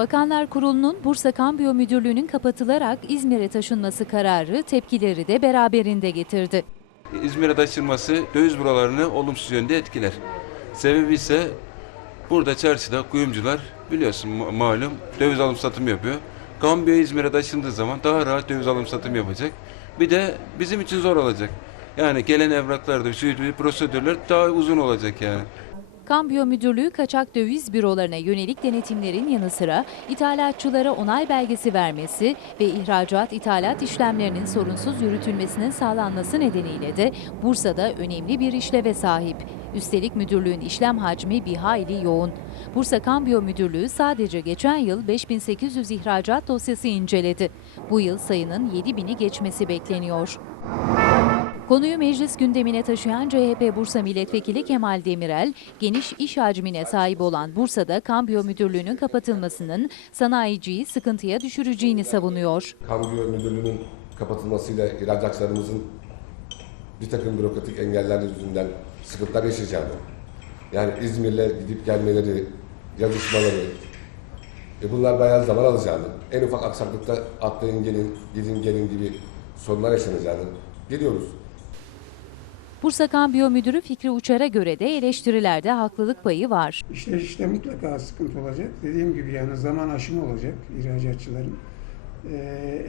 Bakanlar Kurulu'nun Bursa Kambiyo Müdürlüğü'nün kapatılarak İzmir'e taşınması kararı tepkileri de beraberinde getirdi. İzmir'e taşınması döviz bürolarını olumsuz yönde etkiler. Sebebi ise burada çarşıda kuyumcular biliyorsun ma- malum döviz alım satım yapıyor. Kambiyo İzmir'e taşındığı zaman daha rahat döviz alım satım yapacak. Bir de bizim için zor olacak. Yani gelen evraklarda prosedürler daha uzun olacak yani. Kambiyo Müdürlüğü kaçak döviz bürolarına yönelik denetimlerin yanı sıra ithalatçılara onay belgesi vermesi ve ihracat ithalat işlemlerinin sorunsuz yürütülmesinin sağlanması nedeniyle de Bursa'da önemli bir işleve sahip. Üstelik müdürlüğün işlem hacmi bir hayli yoğun. Bursa Kambiyo Müdürlüğü sadece geçen yıl 5800 ihracat dosyası inceledi. Bu yıl sayının 7000'i geçmesi bekleniyor. Konuyu meclis gündemine taşıyan CHP Bursa Milletvekili Kemal Demirel, geniş iş hacmine sahip olan Bursa'da kambiyo müdürlüğünün kapatılmasının sanayiciyi sıkıntıya düşüreceğini savunuyor. Kambiyo Müdürlüğü'nün kapatılmasıyla ihracatçılarımızın bir takım bürokratik engeller yüzünden sıkıntılar yaşayacağını, yani İzmir'le gidip gelmeleri, yazışmaları, e bunlar bayağı zaman alacağını, en ufak aksaklıkta atlayın gelin, gidin gelin gibi sorunlar yaşanacağını biliyoruz. Bursa Kambiyo Müdürü Fikri Uçar'a göre de eleştirilerde haklılık payı var. İşte işte mutlaka sıkıntı olacak. Dediğim gibi yani zaman aşımı olacak ihracatçıların. Ee,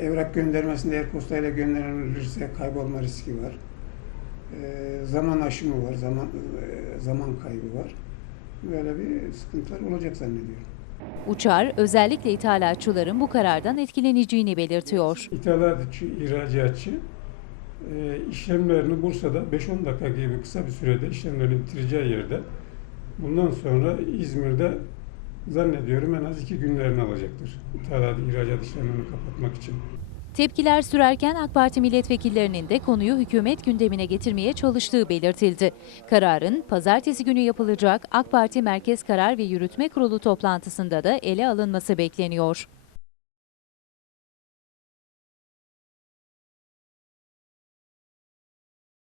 evrak göndermesinde eğer postayla gönderilirse kaybolma riski var. Ee, zaman aşımı var, zaman e, zaman kaybı var. Böyle bir sıkıntılar olacak zannediyorum. Uçar, özellikle ithalatçıların bu karardan etkileneceğini belirtiyor. İthalatçı, ihracatçı e, işlemlerini Bursa'da 5-10 dakika gibi kısa bir sürede işlemlerini bitireceği yerde bundan sonra İzmir'de zannediyorum en az iki günlerini alacaktır. İthalat, ihracat işlemlerini kapatmak için. Tepkiler sürerken AK Parti milletvekillerinin de konuyu hükümet gündemine getirmeye çalıştığı belirtildi. Kararın pazartesi günü yapılacak AK Parti Merkez Karar ve Yürütme Kurulu toplantısında da ele alınması bekleniyor.